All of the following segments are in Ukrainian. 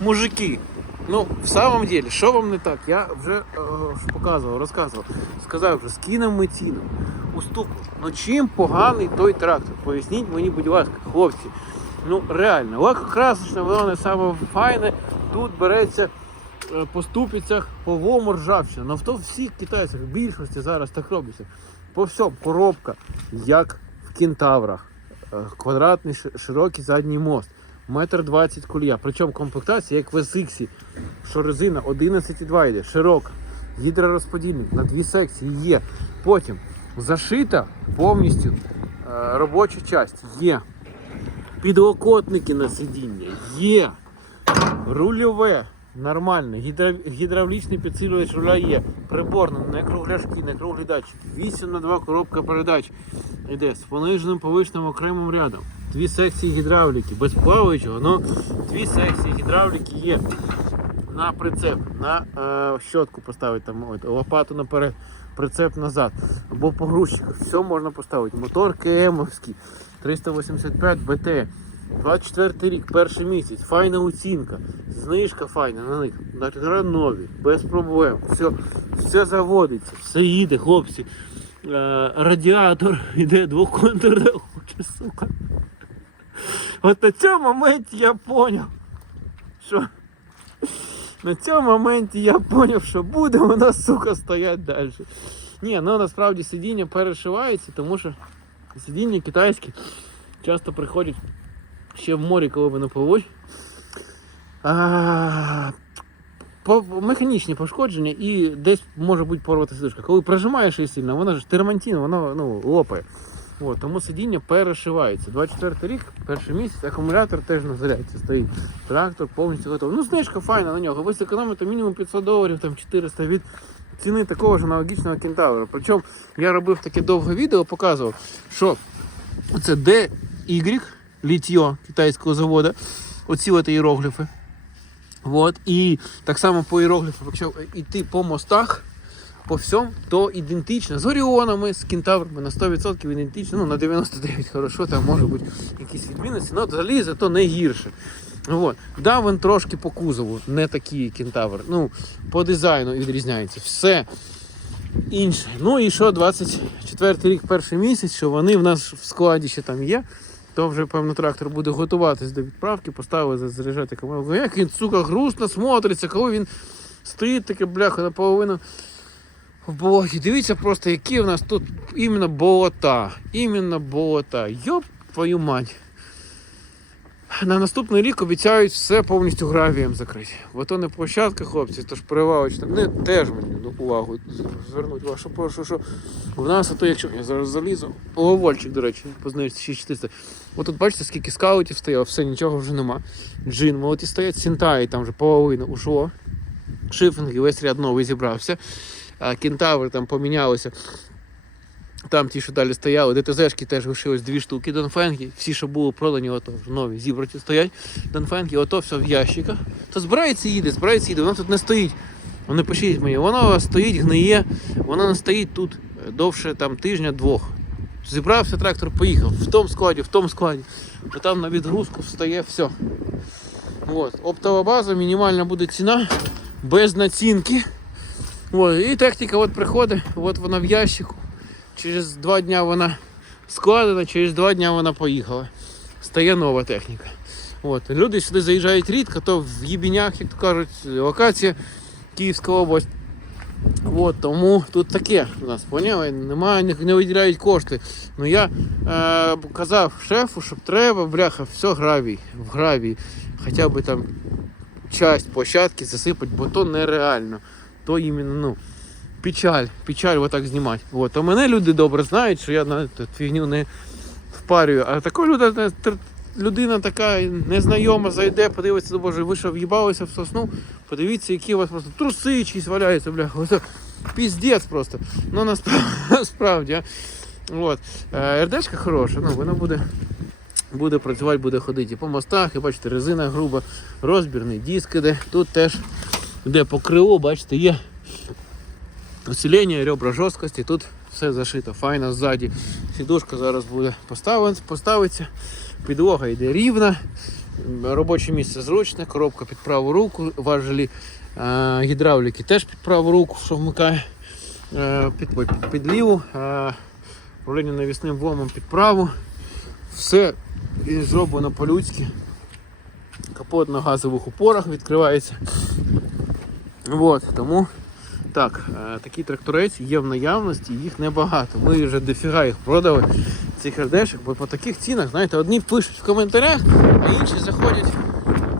Мужики, ну в самом деле, що вам не так? Я вже е, показував, розказував. Сказав вже, скинемо ми ціну. Уступку. Ну чим поганий той трактор? Поясніть мені, будь ласка, хлопці. Ну реально, легкокрасочне, воно не саме файне. Тут береться е, по ступицях по ржавчина. Ну в всіх китайцях, в більшості зараз так робиться. По всьому коробка, як в кентаврах. Е, Квадратний широкий задній мост. Метр двадцять колія. Причому комплектація як в SX, що резина 11,2 йде, широка. Гідророзподільник на дві секції є. Потім зашита повністю е, робоча часть є. Підлокотники на сидіння є. Рульове нормальне. Гідра- Гідравлічний підсилювач руля є. Приборно, не кругляшки, не круглі датчики. 8 на 2 коробка передач. Іде з пониженим повишеним окремим рядом. Дві секції гідравліки, без плаваючого, але дві секції гідравліки є на прицеп, на е, щотку поставити там от, лопату наперед, прицеп назад. Або погрузчик. Все можна поставити. Мотор КМовський, 385 БТ. 24 рік, перший місяць, файна оцінка, знижка файна на них, на нові, без проблем. Все, все заводиться, все їде, хлопці. Е, радіатор йде двоконтурний, сука. От на цьому моменті я поняв, що на цьому моменті я поняв, що буде вона, сука, стоять далі. Ні, ну насправді сидіння перешивається, тому що сидіння китайські часто приходять ще в морі, коли вони пливуть. А, по, механічні пошкодження і десь може бути порвата сидушка. Коли прижимаєш її сильно, вона ж термантін, вона ну, лопає. От, тому сидіння перешивається. 24 рік, перший місяць, акумулятор теж на зарядці стоїть. Трактор повністю готовий. Ну, знижка файна на нього. Ви зекономите мінімум 500 доларів, там 400 від ціни такого ж аналогічного кентавра. Причому я робив таке довге відео, показував, що це DY літьо китайського заводу. Оці от іерогліфи. От. І так само по іерогліфу, якщо йти по мостах, по всьому, то ідентично. З Оріонами, з кентаврами на 100% ідентично. Ну, на 99% хорошо, там може бути якісь відмінності, але взагалі зато не гірше. От. Да, він трошки по кузову, не такий кентавр. Ну, по дизайну відрізняється. Все інше. Ну і що, 24 рік, перший місяць, що вони в нас в складі ще там є. То вже, певно, трактор буде готуватись до відправки, поставили заряджати камеру. Як він, сука, грустно смотриться, коли він стоїть таке, бляха, наполовину в болоті. Дивіться просто, які в нас тут іменно болота. Іменно болота. Йоп твою мать. На наступний рік обіцяють все повністю гравієм закрити. Бо то не площадка, хлопці, то ж перевалочна. Не теж мені ну, увагу звернуть вашу прошу, що в нас ото, якщо я зараз залізу. Оговольчик, до речі, познається 6400. От тут бачите, скільки скаутів стояло, все, нічого вже нема. Джин, молоті стоять, Сінтаї, там вже половина ушло. Шифінги, весь ряд новий зібрався. Кентаври там помінялися. Там ті, що далі стояли, ДТЗшки теж лишилось дві штуки Донфенги. Всі, що були продані, ото вже нові зібраті стоять. Донфенги, ото все в ящиках. То збирається їде, збирається їде. Воно тут не стоїть. Вони пишіть мені, воно стоїть, гниє, воно не стоїть тут е, довше там тижня-двох. Зібрався трактор, поїхав в тому складі, в тому складі. Бо там на відгрузку встає все. От. Оптова база, мінімальна буде ціна, без націнки. От. І техніка от приходить, от вона в ящику. Через два дня вона складена, через два дня вона поїхала. Стає нова техніка. От. Люди сюди заїжджають рідко, то в Єбінях, як то кажуть, локація Київська область. От, тому тут таке у нас, поняли? Немає, не, не виділяють кошти. Ну я е, казав шефу, щоб треба, бляха, все гравій, в гравій. Хоча б там часть площадки засипати, бо то нереально. То іменно, ну, печаль, печаль отак знімати. От. А мене люди добре знають, що я на фігню не впарюю. А така людина, людина така незнайома зайде, подивиться, боже, ви що в'їбалися в сосну, подивіться, які у вас просто труси чиїсь валяються, бляха. Ось піздець просто. Ну насправді, насправді. От. Е, РДшка хороша, ну вона буде. Буде працювати, буде ходити і по мостах, і бачите, резина груба, розбірний диск іде. Тут теж йде по крилу, бачите, є усилення, ребра жорсткості, тут все зашито, файно ззаді. Сідушка зараз буде поставиться, підлога йде рівна. Робоче місце зручне, коробка під праву руку, важелі е, гідравліки теж під праву руку, що вмикає е, під, під, під ліву, е, управління навісним вломом під праву. Все зроблено по-людськи. Капот на газових упорах відкривається. От, тому так, е, такий тракторець є в наявності, їх небагато. Ми вже дофіга їх продали, цих РДшок, бо по таких цінах, знаєте, одні пишуть в коментарях, а інші заходять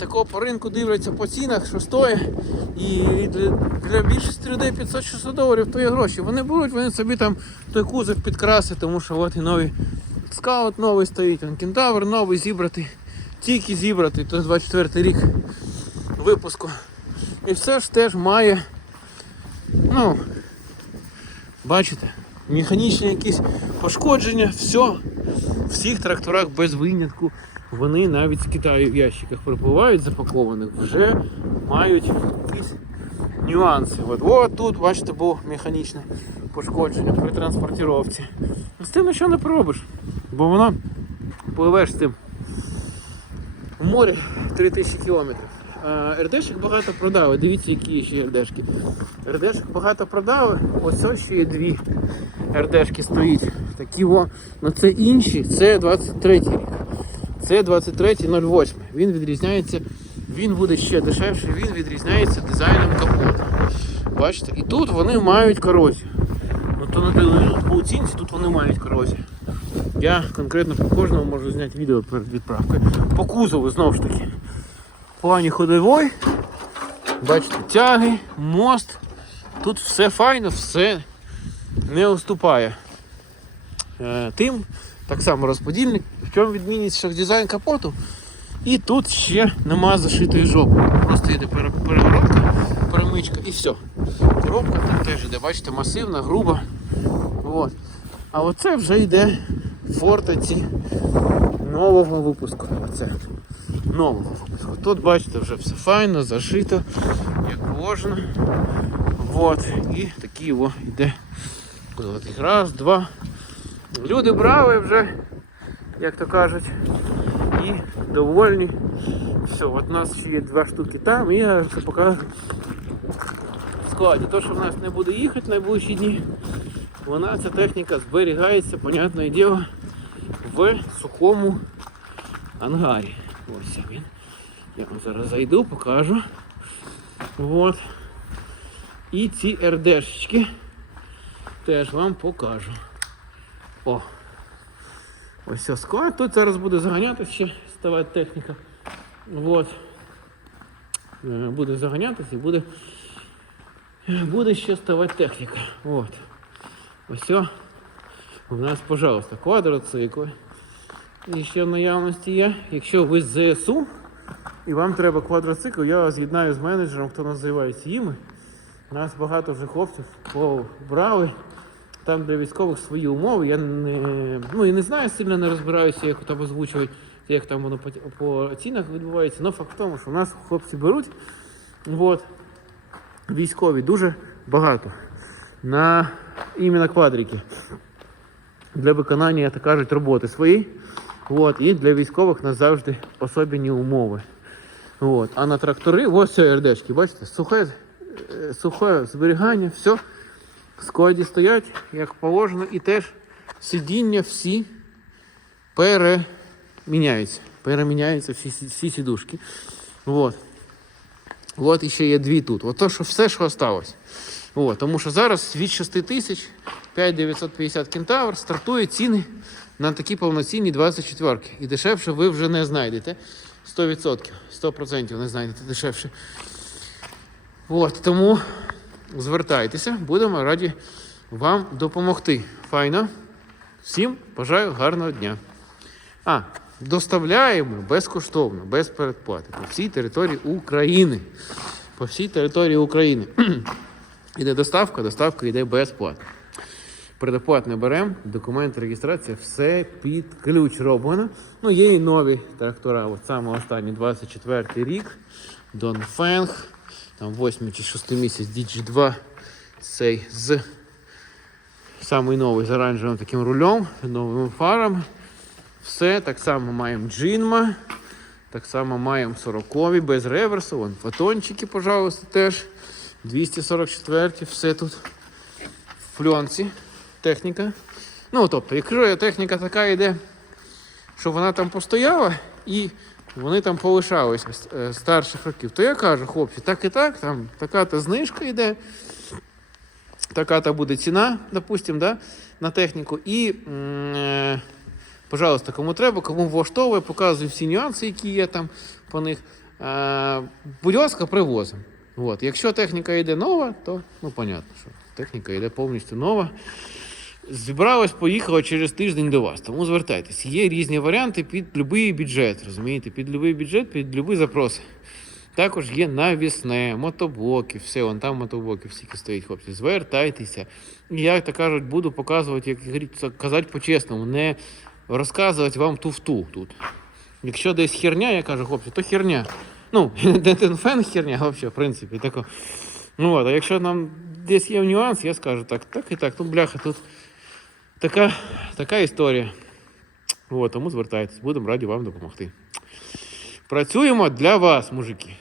такого по ринку, дивляться по цінах, що стоїть. І для, більшості людей 500-600 доларів то є гроші. Вони беруть, вони собі там той кузов підкрасять, тому що от і новий скаут новий стоїть, кентавр новий зібратий, тільки зібратий, то 24 рік випуску. І все ж теж має, ну, бачите, механічні якісь пошкодження, все. В всіх тракторах без винятку. Вони навіть з Китаю в ящиках прибувають запакованих, вже мають якісь нюанси. От, от тут, бачите, було механічне пошкодження при транспортировці. З цим нічого не поробиш, бо воно пливеш з цим в морі 3000 кілометрів. А, багато продали. Дивіться, які ще РДшки. РДшок багато продали. Ось ось ще є дві РДшки стоїть. Такі во. Ну це інші, це 23 рік. Це 23.08. Він відрізняється, він буде ще дешевший, він відрізняється дизайном капота. Бачите? І тут вони мають корозію. Ну то на по оцінці тут вони мають корозію. Я конкретно по кожному можу зняти відео перед відправкою. По кузову знову ж таки. Плані ходової. Бачите, тяги, мост. Тут все файно, все не уступає. Е, тим так само розподільник. В чому відмінність що дизайн капоту? І тут ще нема зашитої жопи. Просто йде пере- перегородка, перемичка і все. Коробка там теж йде, бачите, масивна, груба. От. А оце вже йде в фортеці нового випуску. Оце. Нового випуску. Тут бачите, вже все файно, зашито, як положено. От. І такий о, йде. Раз, два. Люди брали вже, як то кажуть, і довольні. Все, от у нас ще є два штуки там, і я це покажу в складі. То, що в нас не буде їхати найближчі дні, вона ця техніка зберігається, понятне діло, в сухому ангарі. Ось він. Я вам зараз зайду, покажу. От. І ці РДшечки теж вам покажу. О! Ось склад. Тут зараз буде заганятися ще ставати техніка. Вот. Е, Буде заганятися і буде, буде ще ставати техніка. От. Ось. У нас, пожалуйста, квадроцикли. І ще в наявності є. Якщо ви з ЗСУ і вам треба квадроцикл, я вас з'єднаю з менеджером, хто називається їми. Нас багато вже хлопців побрали. Там для військових свої умови. Я не, ну, і не знаю, сильно не розбираюся, як там озвучують, як там воно по, по цінах відбувається. Але факт в тому, що в нас хлопці беруть от, військові дуже багато на іменно квадрики для виконання, то кажуть, роботи своєї. От, і для військових назавжди особені умови. От. А на трактори, ось це РДшки, бачите, сухе, е, сухе зберігання, все складі стоять, як положено, і теж сидіння всі переміняються. Переміняються всі, всі сідушки. От. От і ще є дві тут. От то, що все, що осталось. От, тому що зараз від 6 тисяч 5950 кентавр стартує ціни на такі повноцінні 24 І дешевше ви вже не знайдете. 100%. 100% не знайдете дешевше. От, тому звертайтеся, будемо раді вам допомогти. Файно. Всім бажаю гарного дня. А, доставляємо безкоштовно, без передплати по всій території України. По всій території України. Іде доставка, доставка йде безплатно. Предоплат беремо, документи, реєстрація, все під ключ роблено. Ну, є і нові трактора. От саме останній 24 й рік. Донфенг. Там 8 чи 6 місяць Діч 2. Цей з самий новий з оранжевим таким рулем, новими фарами. Все так само маємо джинма. Так само маємо 40 без реверсу. Вон фотончики, пожалуйста, теж. 244 все тут в пленці. Техніка. Ну, тобто, якщо техніка така йде, що вона там постояла і вони там полишалися е, старших років, то я кажу, хлопці, так і так, там така-то знижка йде, така-то буде ціна, допустим, да, на техніку. І, е, пожалуйста, кому треба, кому влаштовує, показую всі нюанси, які є там по них. Е, будь ласка, привозимо. От. Якщо техніка йде нова, то ну, понятно, що техніка йде повністю нова. Зібралось, поїхало через тиждень до вас. Тому звертайтесь. Є різні варіанти під будь-який бюджет. Розумієте? Під будь-який бюджет, під будь-який запрос. Також є навісне, мотоблоки, все, вон там мотоблоки всі стоять, хлопці. Звертайтеся. Я так кажуть, буду показувати, як казати по-чесному, не розказувати вам туфту тут. Якщо десь херня, я кажу, хлопці, то херня. Ну, не фен херня, взагалі, в принципі, тако. Ну от, а якщо нам десь є нюанс, я скажу так, так і так, ну бляха, тут така, така історія. От, тому звертайтесь, будемо раді вам допомогти. Працюємо для вас, мужики.